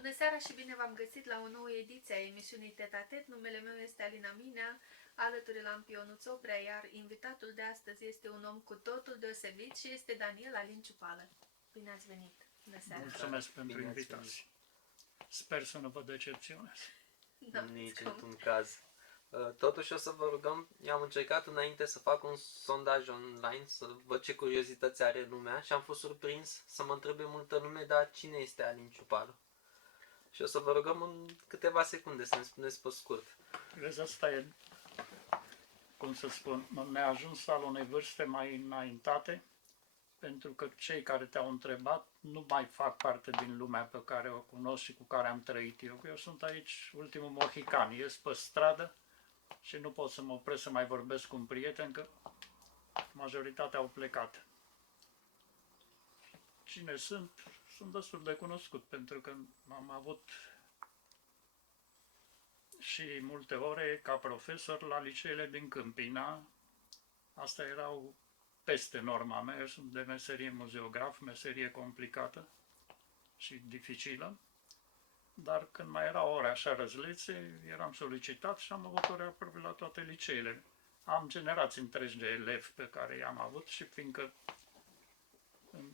Bună seara și bine v-am găsit la o nouă ediție a emisiunii Tet-a-Tet. Numele meu este Alina Minea, alături l-am pe Ionuț Oprea, iar invitatul de astăzi este un om cu totul deosebit și este Daniel Alin Ciupală. Bine ați venit! Bună seara! Mulțumesc pentru invitație. Sper să nu vă decepționez. Nici într-un caz. Totuși o să vă rugăm, eu am încercat înainte să fac un sondaj online, să văd ce curiozități are lumea și am fost surprins să mă întrebe multă lume, dar cine este Alin Ciupală? Și o să vă rugăm în câteva secunde să ne spuneți pe scurt. Vezi, asta e, cum să spun, un neajuns al unei vârste mai înaintate, pentru că cei care te-au întrebat nu mai fac parte din lumea pe care o cunosc și cu care am trăit eu. Eu sunt aici ultimul mohican, ies pe stradă și nu pot să mă opresc să mai vorbesc cu un prieten, că majoritatea au plecat. Cine sunt? Sunt destul de cunoscut, pentru că am avut și multe ore ca profesor la liceele din Câmpina. Astea erau peste norma mea. Eu sunt de meserie muzeograf, meserie complicată și dificilă. Dar când mai erau ore așa răzlețe, eram solicitat și am avut ore aproape la toate liceele. Am generații întregi de elevi pe care i-am avut și fiindcă în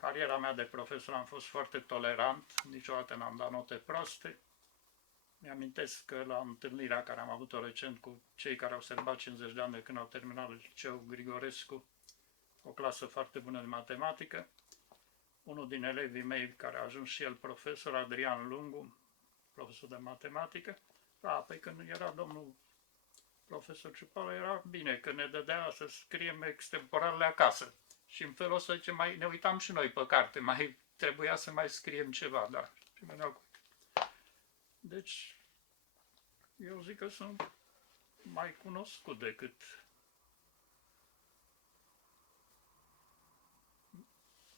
cariera mea de profesor am fost foarte tolerant, niciodată n-am dat note proaste. Mi-amintesc că la întâlnirea care am avut-o recent cu cei care au sărbat 50 de ani de când au terminat liceul Grigorescu, o clasă foarte bună de matematică, unul din elevii mei, care a ajuns și el profesor, Adrian Lungu, profesor de matematică, păi când era domnul profesor Ciupală, era bine, că ne dădea să scriem extemporarele acasă. Și în felul ăsta, ne uitam și noi pe carte, mai trebuia să mai scriem ceva, da. Deci, eu zic că sunt mai cunoscut decât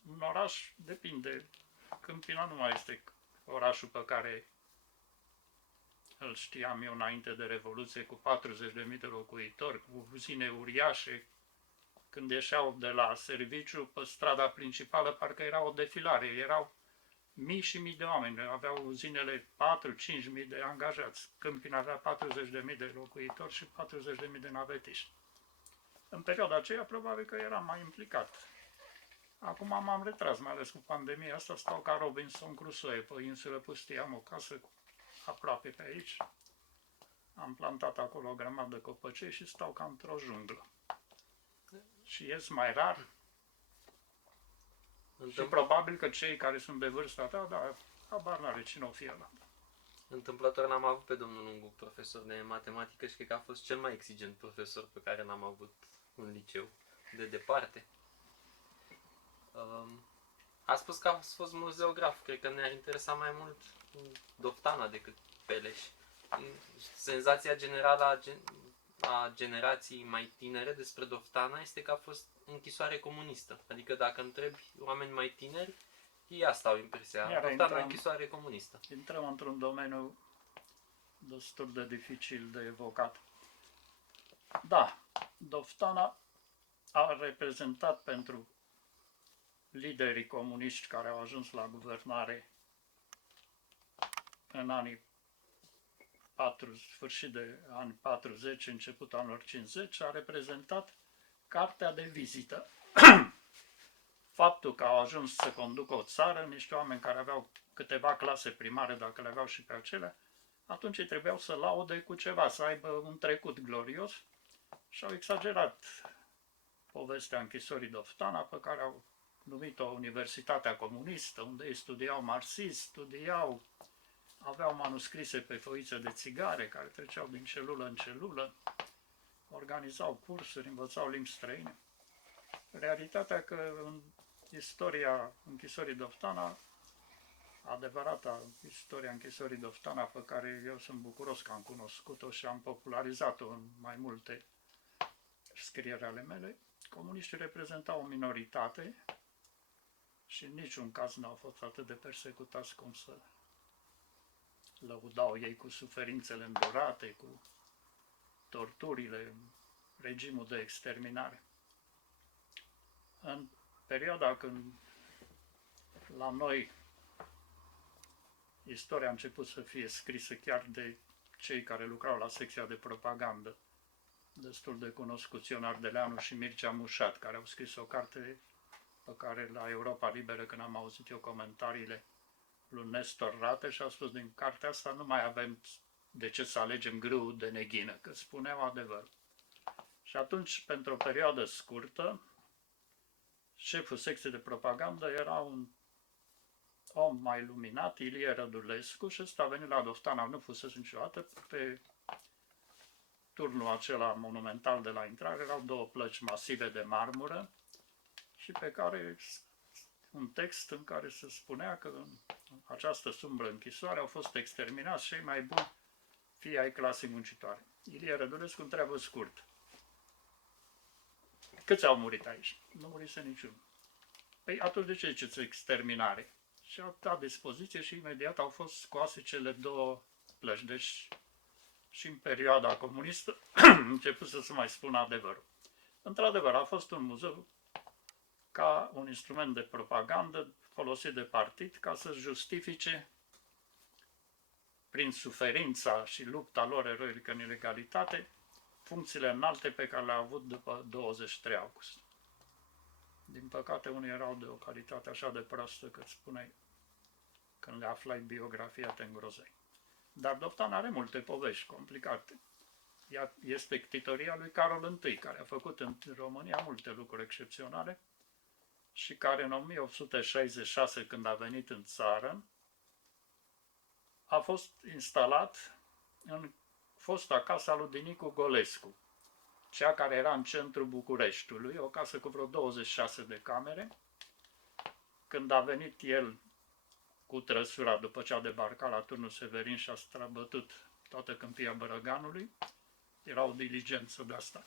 un oraș, depinde. Câmpina nu mai este orașul pe care îl știam eu înainte de Revoluție, cu 40.000 de locuitori, cu uzine uriașe. Când ieșeau de la serviciu, pe strada principală, parcă era o defilare. Erau mii și mii de oameni. Aveau uzinele 4-5 mii de angajați. Câmpina avea 40.000 de locuitori și 40.000 de navetiști. În perioada aceea, probabil că eram mai implicat. Acum m-am retras, mai ales cu pandemia asta, stau ca Robinson Crusoe pe insulă pustie, am o casă aproape pe aici. Am plantat acolo o grămadă de copăcei și stau ca într-o junglă. Și ies mai rar. Și probabil că cei care sunt de vârsta ta, dar habar n-are cine o fi ăla. Întâmplător l-am avut pe domnul Lungu, profesor de matematică, și cred că a fost cel mai exigent profesor pe care l-am avut în liceu, de departe. A spus că a fost muzeograf, cred că ne-ar interesa mai mult Doftana decât Peleș. Senzația generală a generației mai tinere despre Doftana este că a fost închisoare comunistă. Adică dacă întrebi oameni mai tineri, ei asta au impresia. Doftana închisoare comunistă. Intrăm într-un domeniu destul de dificil de evocat. Da, Doftana a reprezentat pentru liderii comuniști care au ajuns la guvernare în anii 40, sfârșit de ani 40, începutul anilor 50, a reprezentat cartea de vizită. Faptul că au ajuns să conducă o țară, niște oameni care aveau câteva clase primare, dacă le aveau și pe acelea, atunci îi trebuiau să laude cu ceva, să aibă un trecut glorios și au exagerat povestea închisorii Doftana, pe care au numit-o Universitatea Comunistă, unde ei studiau marxism, aveau manuscrise pe foițe de țigare care treceau din celulă în celulă, organizau cursuri, învățau limbi străine. Realitatea că în istoria închisorii Doftana, adevărata istoria închisorii Doftana, pe care eu sunt bucuros că am cunoscut-o și am popularizat-o în mai multe scrieri ale mele, comuniștii reprezentau o minoritate și în niciun caz nu au fost atât de persecutați cum să lăudau ei, cu suferințele îndurate, cu torturile, regimul de exterminare. În perioada când la noi istoria a început să fie scrisă chiar de cei care lucrau la secția de propagandă, destul de cunoscuți, Ion Ardeleanu și Mircea Mușat, care au scris o carte pe care la Europa Liberă, când am auzit eu comentariile lui Nestor Rate, și a spus, din cartea asta nu mai avem de ce să alegem grâul de neghină, că spuneau adevărul. Și atunci, pentru o perioadă scurtă, șeful secției de propagandă era un om mai luminat, Ilie Rădulescu, și ăsta a venit la Doftana, nu fusese niciodată, pe turnul acela monumental de la intrare, erau două plăci masive de marmură și pe care un text în care se spunea că în această sumbră închisoare au fost exterminați cei mai buni fii ai clasei muncitoare. Ilie Rădulescu întreabă scurt. Câți au murit aici? Nu murise niciunul. Păi atunci de ce ziceți exterminare? Și au dat dispoziție și imediat au fost scoase cele două plăci. Deci și în perioada comunistă început să se mai spună adevărul. Într-adevăr, a fost un muzeu ca un instrument de propagandă folosit de partid ca să justifice prin suferința și lupta lor eroică în ilegalitate funcțiile înalte pe care le-au avut după 23 august. Din păcate, unii erau de o calitate așa de proastă că îți spuneai, când le aflai biografia, te îngrozeai. Dar Doftan are multe povești complicate. Ea este ctitoria lui Carol I, care a făcut în România multe lucruri excepționale și care în 1866, când a venit în țară, a fost instalat în fosta casa lui Dinicu Golescu, cea care era în centrul Bucureștiului, o casă cu vreo 26 de camere. Când a venit el cu trăsura după ce a debarcat la turnul Severin și a străbătut toată câmpia Bărăganului, era o diligență de asta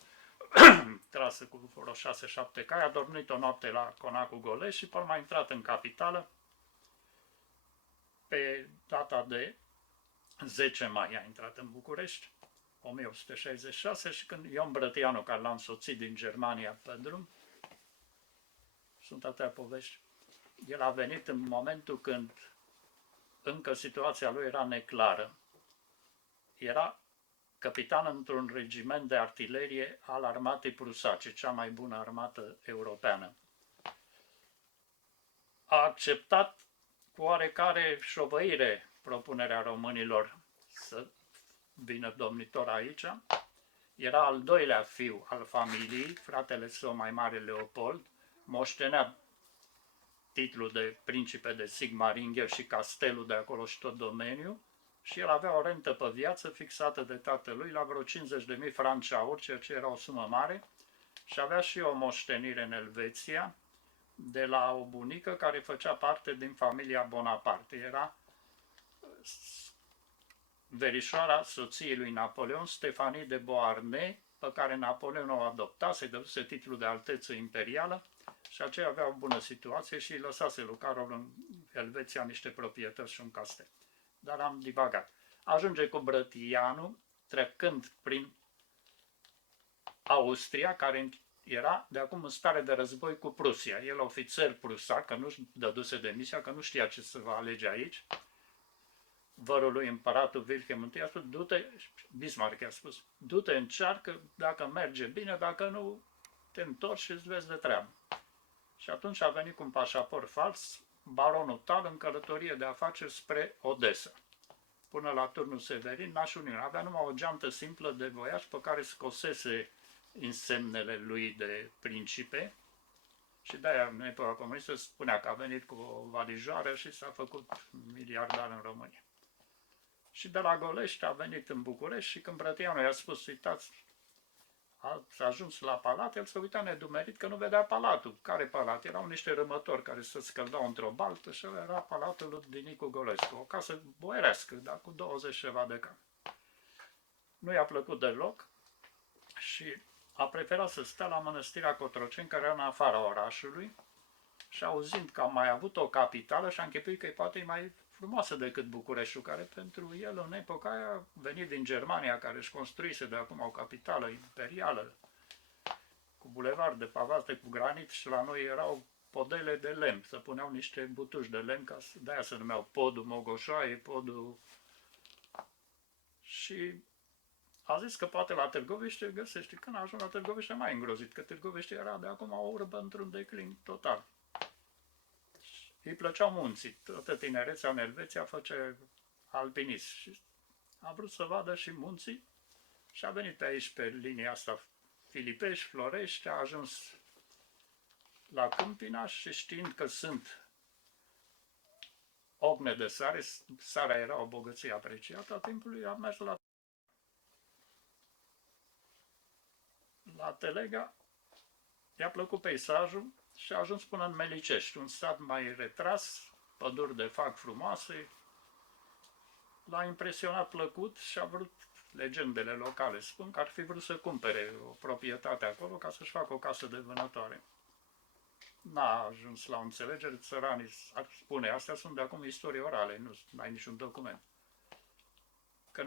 trasă cu vreo 6-7 cai, a dormit o noapte la Conacul Golești și până a intrat în capitală pe data de 10 mai a intrat în București, 1866, și când Ion Brătianu, care l-a însoțit din Germania pe drum, sunt atâtea povești, el a venit în momentul când încă situația lui era neclară. Era capitan într-un regiment de artilerie al armatei prusace, cea mai bună armată europeană. A acceptat cu oarecare șovăire propunerea românilor să vină domnitor aici. Era al doilea fiu al familiei, fratele său mai mare Leopold, moștenea titlul de principe de Sigmaringen și castelul de acolo și tot domeniul, și el avea o rentă pe viață fixată de tatălui la vreo 50.000 franci aur, ceea ce era o sumă mare, și avea și o moștenire în Elveția de la o bunică care făcea parte din familia Bonaparte. Era verișoara soției lui Napoleon, Stefanie de Beauharnais, pe care Napoleon o adopta, să-i dăduse titlul de alteță imperială, și aceea avea o bună situație și îi lăsase lui Carol în Elveția niște proprietăți și un castel. Dar am divagat. Ajunge cu Brătianu, trecând prin Austria, care era de acum în stare de război cu Prusia. El, ofițer prusac, că nu-și dăduse demisia, că nu știa ce să va alege aici. Vărul lui, împăratul Wilhelm I, a spus, du-te, Bismarck a spus, du-te, încearcă, dacă merge bine, dacă nu, te întorci și îți vezi de treabă. Și atunci a venit cu un pașaport fals, baronul Tal, în călătorie de afaceri spre Odessa. Până la turnul Severin, n-aș unii. Avea numai o geantă simplă de voiaj pe care scosese însemnele lui de principe, și de-aia în epoca comunistă spunea că a venit cu o valijoară și s-a făcut miliardar în România. Și de la Golești a venit în București și când Brătianu i-a spus, uitați, a ajuns la palat, el s-a uitat nedumerit că nu vedea palatul. Care palat? Erau niște rămători care se scăldau într-o baltă și era palatul lui Dinicu Golescu, o casă boierească, dar cu 20 ceva de cam. Nu i-a plăcut deloc și a preferat să stea la mănăstirea Cotroceni, care era în afara orașului, și auzind că a mai avut o capitală și a închipuit că e poate mai frumoasă decât Bucureștiul, care pentru el în epoca aia a venit din Germania, care își construise de acum o capitală imperială, cu bulevard de pavate, cu granit, și la noi erau podele de lemn, să puneau niște butuși de lemn, de-aia se numeau podul Mogoșoaie, podul... Și a zis că poate la Târgoviște găsește. Când a ajuns la Târgoviște mai îngrozit, că Târgoviște era de acum o urbă într-un declin total. Îi plăceau munții, toată tinerețea în Elveția făcea alpinism și a vrut să vadă și munții și a venit pe aici, pe linia asta, Filipești, Florești, a ajuns la Câmpina și știind că sunt ogne de sare, sarea era o bogăție apreciată a timpului, a mers la Telega, i-a plăcut peisajul și a ajuns până în Melicești, un sat mai retras, păduri de fac frumoase. L-a impresionat plăcut și a vrut, legendele locale spun că ar fi vrut să cumpere o proprietate acolo ca să-și facă o casă de vânătoare. N-a ajuns la o înțelegere, țăranii ar spune, astea sunt de acum istorie orale, nu ai niciun document. Că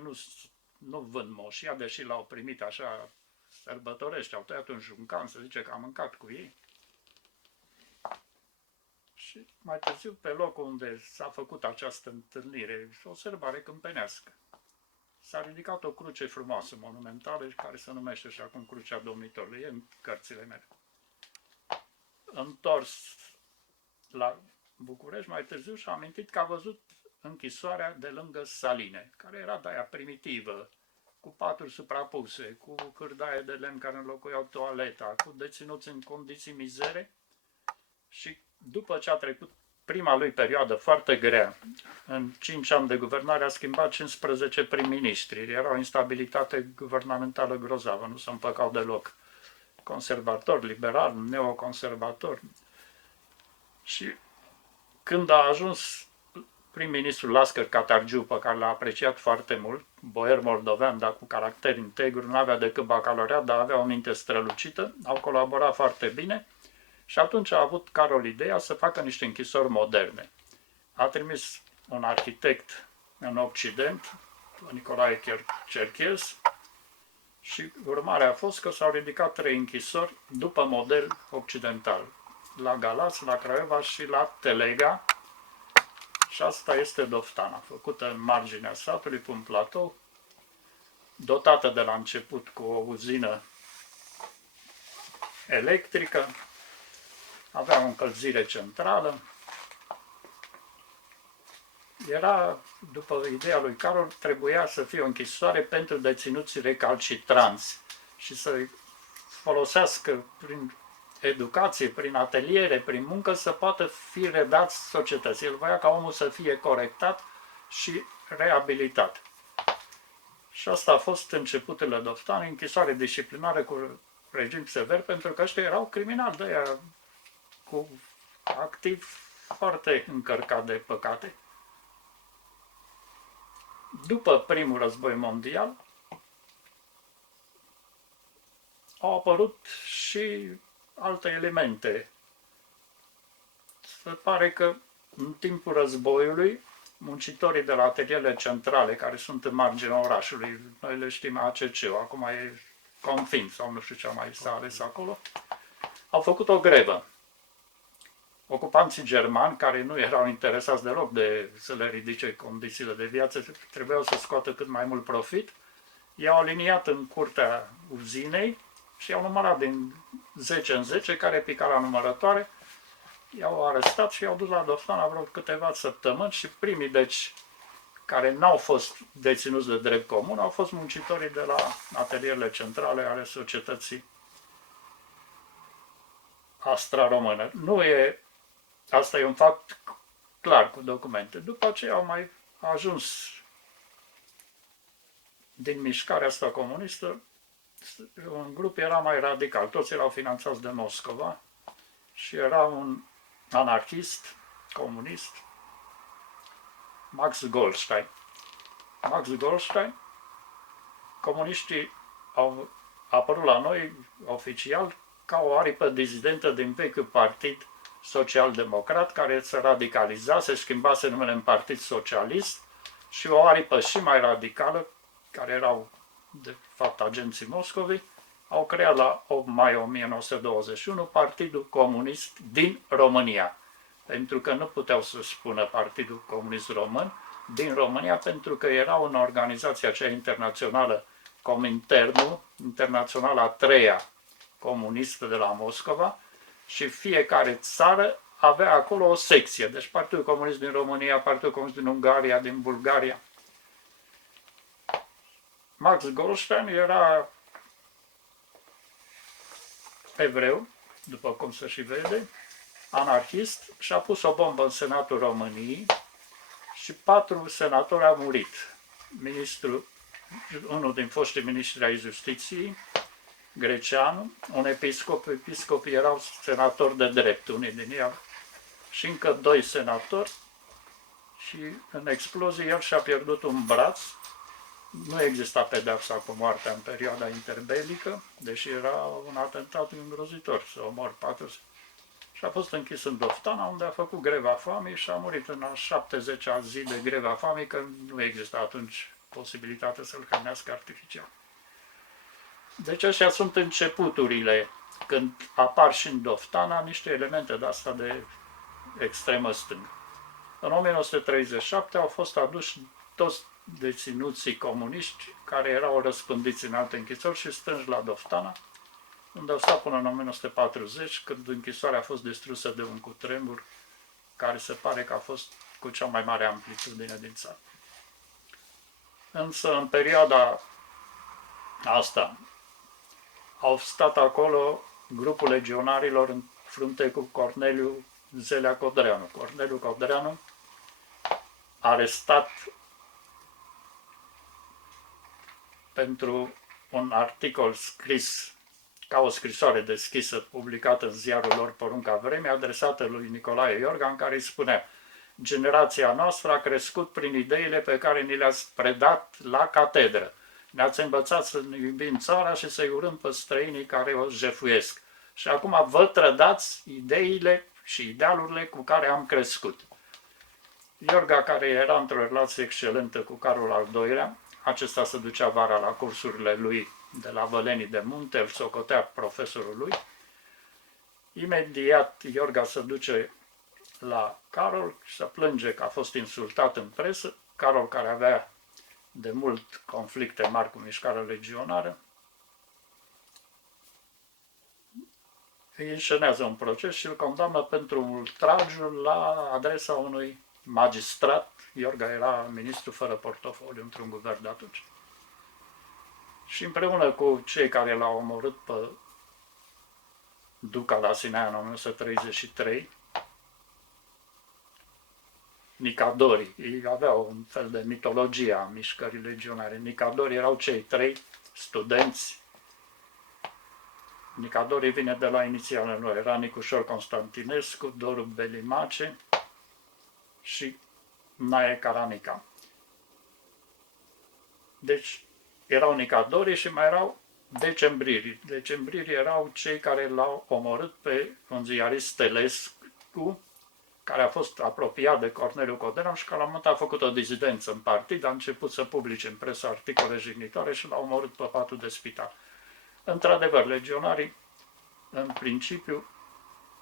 nu vând moșia, deși l-au primit așa sărbătorești, au tăiat un juncan, se zice că a mâncat cu ei. Și mai târziu, pe locul unde s-a făcut această întâlnire, o sărbare câmpenească, s-a ridicat o cruce frumoasă, monumentală, care se numește și acum Crucea Domnitorului, e în cărțile mele. Întors la București mai târziu și a amintit că a văzut închisoarea de lângă Saline, care era de aia primitivă, cu paturi suprapuse, cu hârdaie de lemn care înlocuiau toaleta, cu deținuți în condiții mizere. Și după ce a trecut prima lui perioadă foarte grea, în 5 ani de guvernare a schimbat 15 prim-ministri, era o instabilitate guvernamentală grozavă, nu se împăcau deloc. Conservator, liberal, neoconservator. Și când a ajuns prim-ministrul Lasker Catargiu, pe care l-a apreciat foarte mult, boier moldovean, dar cu caracter integru, nu avea decât bacalaureat, dar avea o minte strălucită, au colaborat foarte bine și atunci a avut Carol ideea să facă niște închisori moderne. A trimis un arhitect în Occident, Nicolae Cerchez, și urmarea a fost că s-au ridicat 3 închisori după model occidental, la Galați, la Craiova și la Telega. Și asta este Doftana, făcută în marginea satului, pe un platou, dotată de la început cu o uzină electrică, avea o încălzire centrală. Era, după ideea lui Carol, trebuia să fie o închisoare pentru deținuții recalcitranți și să folosească prin educație, prin ateliere, prin muncă, să poată fi redați societății. El voia ca omul să fie corectat și reabilitat. Și asta a fost începutul Doftanei, închisoare disciplinară cu regim sever, pentru că ăștia erau criminali de aia, cu activ foarte încărcat de păcate. După primul război mondial, au apărut și alte elemente. Se pare că în timpul războiului, muncitorii de la atelierele centrale, care sunt în marginea orașului, noi le știm ACC-ul, acum e Confin sau nu știu ce mai s-a ales acolo, au făcut o grevă. Ocupanții germani, care nu erau interesați deloc de să le ridice condițiile de viață, trebuiau să scoată cât mai mult profit, i-au aliniat în curtea uzinei și i-au numărat din 10 în 10, care pica la numărătoare, i-au arestat și i-au dus la Doftana vreo câteva săptămâni și primii, deci, care n-au fost deținuți de drept comun, au fost muncitorii de la atelierele centrale ale societății Astra română. Asta e un fapt clar cu documente. După aceea au mai ajuns din mișcarea asta comunistă, un grup era mai radical, toți erau finanțați de Moscova și era un anarhist, comunist, Max Goldstein. Max Goldstein, comuniștii au apărut la noi oficial ca o aripă dizidentă din vechiul partid social-democrat, care se radicaliza, se schimbase numele în Partid Socialist, și o aripă și mai radicală, care erau de fapt agenții Moscovei, au creat la 8 mai 1921 Partidul Comunist din România. Pentru că nu puteau să spună Partidul Comunist Român din România, pentru că era una organizație aceea internațională, Cominternul, internațională a treia comunistă de la Moscova, și fiecare țară avea acolo o secție. Deci Partidul Comunist din România, Partidul Comunist din Ungaria, din Bulgaria. Max Goldstein era evreu, după cum se și vede, anarhist, și a pus o bombă în Senatul României și 4 senatori au murit. Unul din foștii ministri ai Justiției, Greceanu, un episcopii erau senatori de drept, unii din ei, și încă 2 senatori, și în explozie el și-a pierdut un braț. Nu exista pedeapsa cu moartea în perioada interbelică, deși era un atentat îngrozitor să omori 4. Și a fost închis în Doftana, unde a făcut greva foamei și a murit în a 70-a zi de greva foamei, că nu exista atunci posibilitatea să-l hrănească artificial. Deci astea sunt începuturile, când apar și în Doftana niște elemente de-asta de extremă stângă. În 1937 au fost aduși toți deținuții comuniști care erau răspândiți în alte închisori și strânși la Doftana, unde au stat până în 1940, când închisoarea a fost distrusă de un cutremur care se pare că a fost cu cea mai mare amplitudine din țară. Însă, în perioada asta, au stat acolo grupul legionarilor în frunte cu Corneliu Zelea Codreanu. Corneliu Codreanu, arestat pentru un articol scris ca o scrisoare deschisă publicată în ziarul lor Porunca Vremii, adresată lui Nicolae Iorga, în care îi spunea: generația noastră a crescut prin ideile pe care ni le-ați predat la catedră. Ne-ați învățat să ne iubim țara și să-i urâm pe străinii care o jefuiesc. Și acum vă trădați ideile și idealurile cu care am crescut. Iorga, care era într-o relație excelentă cu Carol al II-lea, acesta se ducea vara la cursurile lui de la Vălenii de Munte, îl socotea profesorul lui. Imediat Iorga se duce la Carol și se plânge că a fost insultat în presă. Carol, care avea de mult conflicte mari cu mișcarea legionară, îi înșenează un proces și îl condamnă pentru ultragiu la adresa unui magistrat. Iorga era ministru fără portofoliu într-un guvern de atunci. Și împreună cu cei care l-au omorât pe Duca la Sinaia în 1933, Nicadorii, ei aveau un fel de mitologie a mișcării legionare. Nicadorii erau cei 3 studenți. Nicadorii vine de la inițialele lor, era Nicușor Constantinescu, Doru Belimace și Nae Caranica. Deci erau Nicadorii și mai erau decembririi. Decembririi erau cei care l-au omorât pe un ziarist Stelescu, care a fost apropiat de Corneliu Codreanu și care la un moment a făcut o dizidență în partid, a început să publice în presă articole jignitoare și l-au omorât pe patul de spital. Într-adevăr, legionarii, în principiu,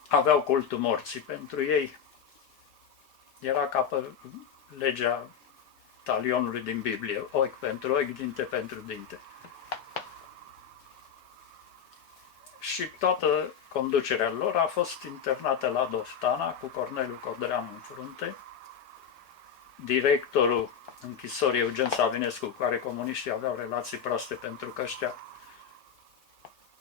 aveau cultul morții. Pentru ei era ca pe legea talionului din Biblie, ochi pentru ochi, dinte pentru dinte. Și toată conducerea lor a fost internată la Doftana, cu Corneliu Codreanu în frunte. Directorul închisorii, Eugen Savinescu, cu care comuniștii aveau relații proaste pentru că ăștia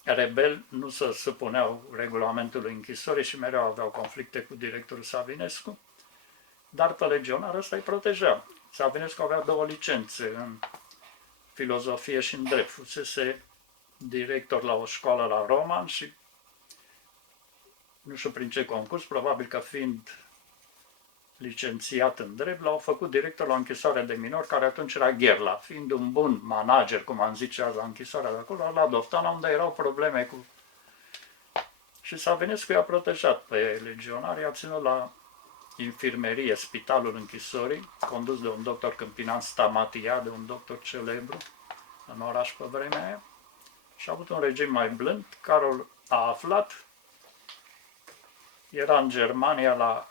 rebeli nu se supuneau regulamentului închisorii și mereu aveau conflicte cu directorul Savinescu, dar pe legionar ăsta îi proteja. Savinescu avea 2 licențe în filozofie și în drept. Fusese director la o școală la Roman și nu știu prin ce concurs, probabil că fiind licențiat în drept, l-au făcut director la o închisoare de minori, care atunci era Gherla. Fiind un bun manager, cum am zice azi, la închisoarea de acolo, la Doftana, unde erau probleme cu... Și Savinescu i-a protejat pe legionari, i-a ținut la infirmerie, spitalul închisorii, condus de un doctor Câmpinan Stamatia, de un doctor celebru în oraș pe vremea aia. și a avut un regim mai blând. Carol a aflat, era în Germania la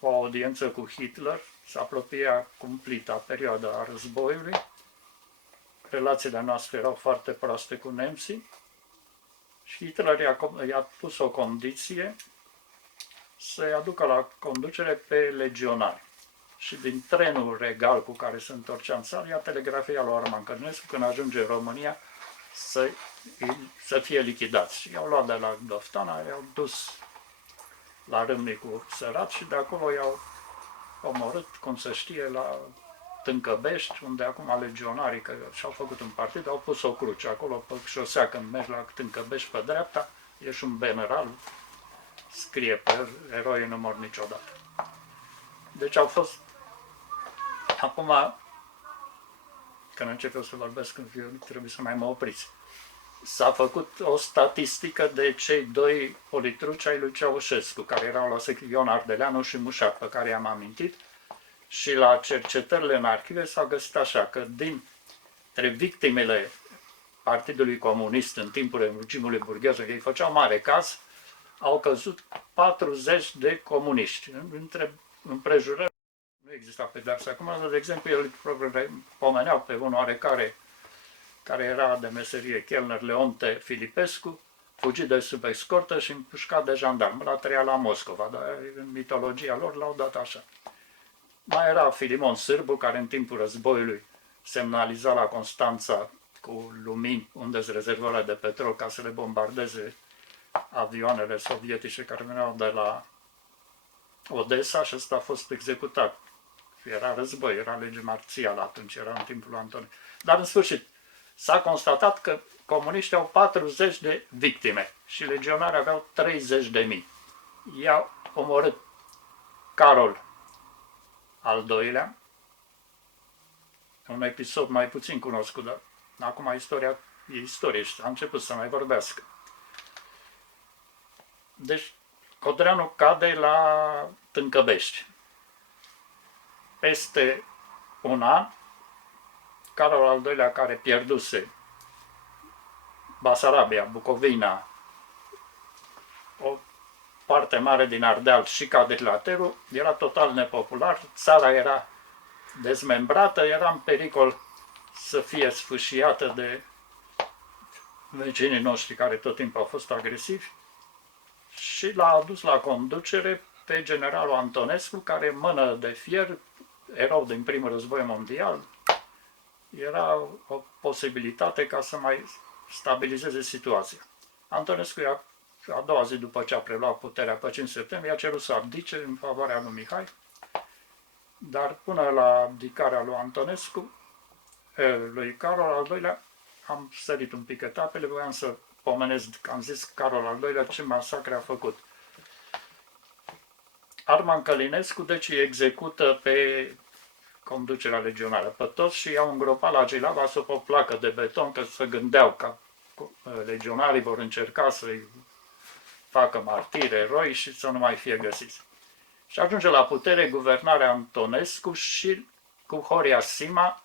o audiență cu Hitler, se apropia cumplita perioada a războiului, relațiile noastre erau foarte proaste cu nemții și Hitler i-a pus o condiție să-i aducă la conducere pe legionari. Și din trenul regal cu care se întorcea în țară, i-a telegrafia lui Arman Călinescu când ajunge în România să fie lichidați. Și i-au luat de la Doftana, i-au dus la Râmnicu Sărat și de acolo i-au omorât, cum se știe, la Tâncăbești, unde acum legionarii care și-au făcut un partid, au pus o cruce acolo pe șosea când mergi la Tâncăbești pe dreapta, e și un banner alb, scrie pe eroi nu mor niciodată. Deci au fost, acum, când încep eu să vorbesc, trebuie să mai mă opriți. S-a făcut o statistică de cei doi politruci ai lui Ceaușescu, care erau la secret, Ion Ardeleanu și Mușat, pe care i-am amintit, și la cercetările în arhive s-a găsit așa, că dintre victimele Partidului Comunist în timpul regimului burghez, ei făceau mare caz, au căzut 40 de comuniști. Între împrejurări nu exista pedeapsă. Acum, de exemplu, el pomeneau pe un oarecare care era de meserie chelner, Leonte Filipescu, fugit de sub escortă și împușcat de jandarm. La trăia la Moscova, dar în mitologia lor l-au dat așa. Mai era Filimon Sârbu, care în timpul războiului semnaliza la Constanța cu lumini unde-s rezervoarele de petrol ca să le bombardeze avioanele sovietice care veneau de la Odessa și ăsta a fost executat. Era război, era lege marțială atunci, era în timpul lui Antonescu. Dar în sfârșit, s-a constatat că comuniștii au 40 de victime și legionarii aveau 30.000. I-au omorât Carol al doilea, un episod mai puțin cunoscut, dar acum istoria e istorie și a început să mai vorbească. Deci, Codreanu cade la Tâncăbești. Peste un an, Carol al doilea, care pierduse Basarabia, Bucovina, o parte mare din Ardeal și Cadilaterul, era total nepopular, țara era dezmembrată, era în pericol să fie sfâșiată de vecinii noștri care tot timpul au fost agresivi și l-a adus la conducere pe generalul Antonescu, care mână de fier, erou din primul război mondial, era o posibilitate ca să mai stabilizeze situația. Antonescu, a doua zi după ce a preluat puterea pe 5 septembrie, a cerut să abdice în favoarea lui Mihai, dar până la abdicarea lui Antonescu, lui Carol al doilea, am sărit un pic etapele, voiam să pomenesc, că am zis Carol al doilea, ce masacre a făcut. Arman Călinescu, deci, îi execută pe conducerea legionară pe toți și i-au îngropat la Gilava sub o placă de beton, că se gândeau că legionarii vor încerca să-i facă martiri, eroi și să nu mai fie găsiți. Și ajunge la putere guvernarea Antonescu și cu Horia Sima,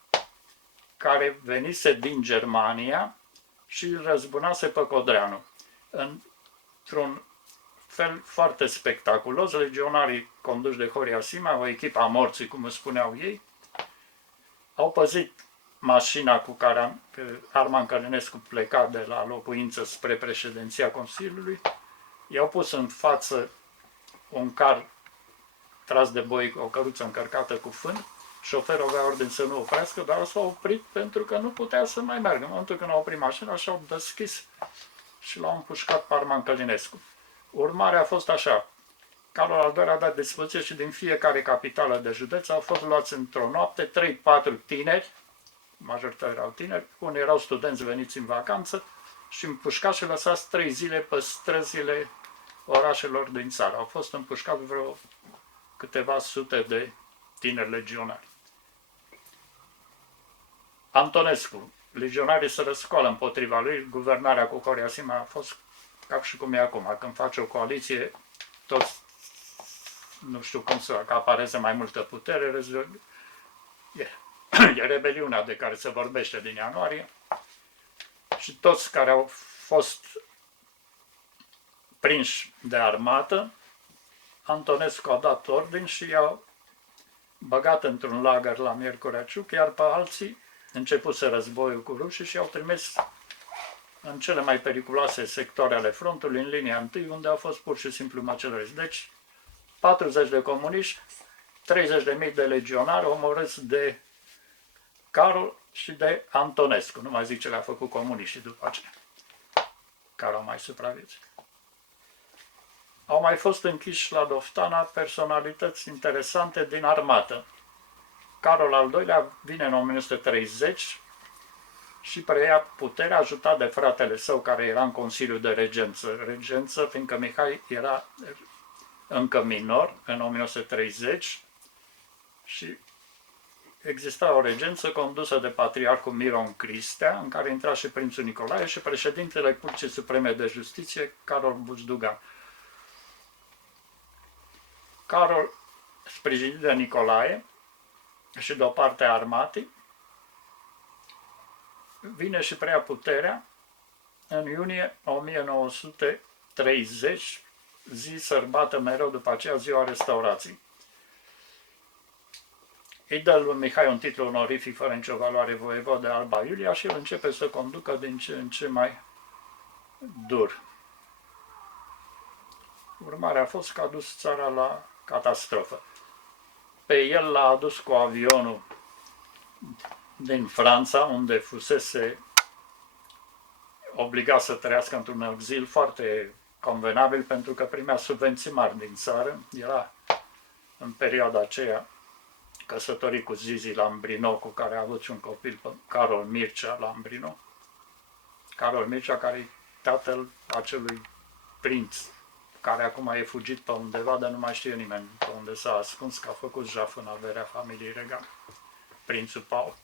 care venise din Germania și îl răzbunase pe Codreanu. Într-un fel foarte spectaculos, legionarii conduși de Horia Sima, o echipă a morții, cum îi spuneau ei, au păzit mașina cu care Arman Călinescu pleca de la locuință spre președinția Consiliului, i-au pus în față un car tras de boi, o căruță încărcată cu fân, șoferul avea ordine să nu oprească, dar s-a oprit pentru că nu putea să mai meargă. În momentul când au oprit mașina, și-au deschis și l-au împușcat pe Arman Călinescu. Urmarea a fost așa. Carol al doilea a dat dispoziție și din fiecare capitală de județ au fost luați într-o noapte 3-4 tineri, majoritatea erau tineri, unii erau studenți veniți în vacanță și împușcați și lăsați 3 zile pe străzile orașelor din țară. Au fost împușcați vreo câteva sute de tineri legionari. Antonescu, legionarii se răscoală împotriva lui, guvernarea cu Horia Sima a fost ca și cum e acum, când face o coaliție, toți nu știu cum să acapareze mai multă putere, e rebeliunea de care se vorbește din ianuarie și toți care au fost prinși de armată, Antonescu a dat ordin și i-a băgat într-un lagăr la Miercurea Ciuc, iar pe alții începuse războiul cu rușii și i-au trimis în cele mai periculoase sectoare ale frontului, în linia întâi, unde au fost pur și simplu măcelăriți. Deci, 40 de comuniști, 30.000 de legionari omorâți de Carol și de Antonescu. Nu mai zic ce le-a făcut comuniștii după aceea, care au mai supraviețuit. Au mai fost închiși la Doftana personalități interesante din armată. Carol al II-lea vine în 1930 și preia puterea, ajutat de fratele său care era în Consiliul de Regență, fiindcă Mihai era încă minor în 1930 și exista o regență condusă de patriarhul Miron Cristea, în care intra și prințul Nicolae și președintele Curții Supreme de Justiție, Carol Buzdugan. Carol, sprijinit de Nicolae și de o parte a armatei, vine și preia puterea în iunie 1930, zi sărbată mereu după aceea, ziua restaurației. Îi dă lui Mihai un titlu onorific fără nicio valoare, voievod de Alba Iulia, și el începe să conducă din ce în ce mai dur. Urmarea a fost că a dus țara la catastrofă. Pe el l-a adus cu avionul din Franța, unde fusese obligat să trăiască într-un exil foarte convenabil, pentru că primea subvenții mari din țară. Era în perioada aceea căsătorit cu Zizi Lambrino, cu care a avut și un copil, Carol Mircea Lambrino. Carol Mircea, care e tatăl acelui prinț, care acum e fugit pe undeva, dar nu mai știe nimeni pe unde s-a ascuns, că a făcut jaf în averea familiei regale, prințul Paul.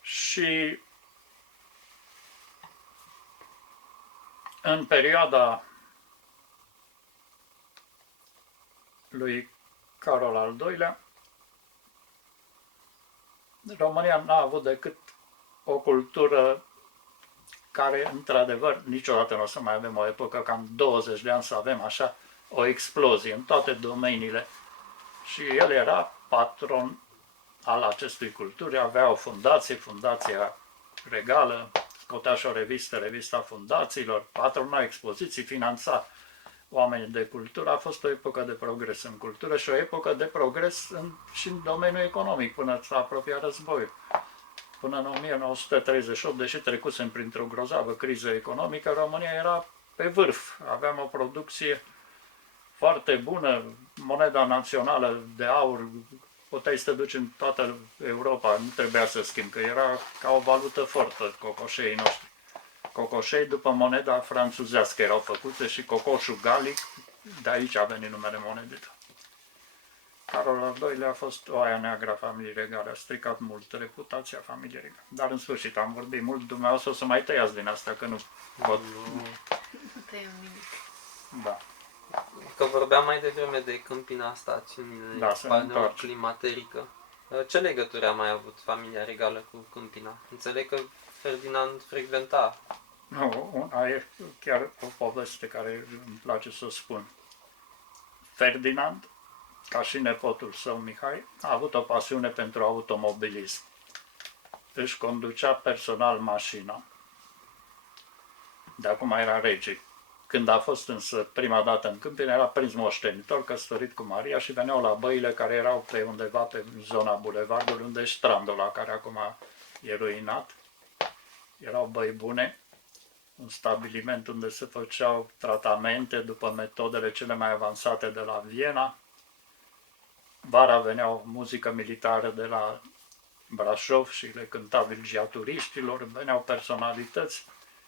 Și în perioada lui Carol al II-lea, România n-a avut decât o cultură care, într-adevăr, niciodată nu o să mai avem o epocă ca în 20 de ani să avem așa o explozie în toate domeniile. Și el era patron al acestui culturi, avea o fundație, Fundația Regală, scotea și o revistă, Revista Fundațiilor, patrona expoziții, finanța oameni de cultură. A fost o epocă de progres în cultură și o epocă de progres și în domeniul economic, până s-a apropiat războiul. Până în 1938, deși trecusem printr-o grozavă criză economică, România era pe vârf. Aveam o producție foarte bună, moneda națională de aur, puteai să te duci în toată Europa, nu trebuia să schimbi, că era ca o valută fortă cocoșeii noștri. Cocoșei după moneda franțuzească erau făcute și cocoșul galic, de aici a venit numele monedei. Carol al II-lea a fost oaia neagră a familiei regale, a stricat mult reputația familiei regale. Dar în sfârșit am vorbit mult, dumneavoastră o să mai tăiați din asta, că nu pot. Nu tăiem nimic. Da. Că vorbeam mai devreme de câmpina stațiunile, Da, climaterică. Ce legătură a mai avut familia regală cu câmpina? Înțeleg că Ferdinand frecventa. Nu, e chiar o poveste care îmi place să o spun. Ferdinand, ca și nepotul său Mihai, a avut o pasiune pentru automobilism. Își conducea personal mașina. De acum era rege. Când a fost însă prima dată în Câmpina, era prins moștenitor, căsătorit cu Maria și veneau la băile care erau pe undeva pe zona bulevardului, unde e strandul la care acum e ruinat. Erau băi bune, un stabiliment unde se făceau tratamente după metodele cele mai avansate de la Viena. Vara veneau muzică militară de la Brașov și le cânta vilgiaturiștilor, veneau personalități.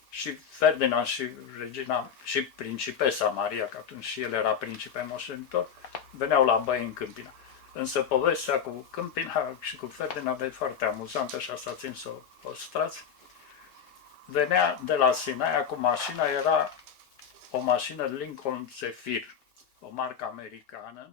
Și Ferdinand și regina și principesa Maria, că atunci și el era principe moștenitor, veneau la băi în Câmpina. Însă povestea cu Câmpina și cu Ferdinand e foarte amuzantă și asta țin să o păstrați. Venea de la Sinaia cu mașina, era o mașină Lincoln Zephyr, o marcă americană,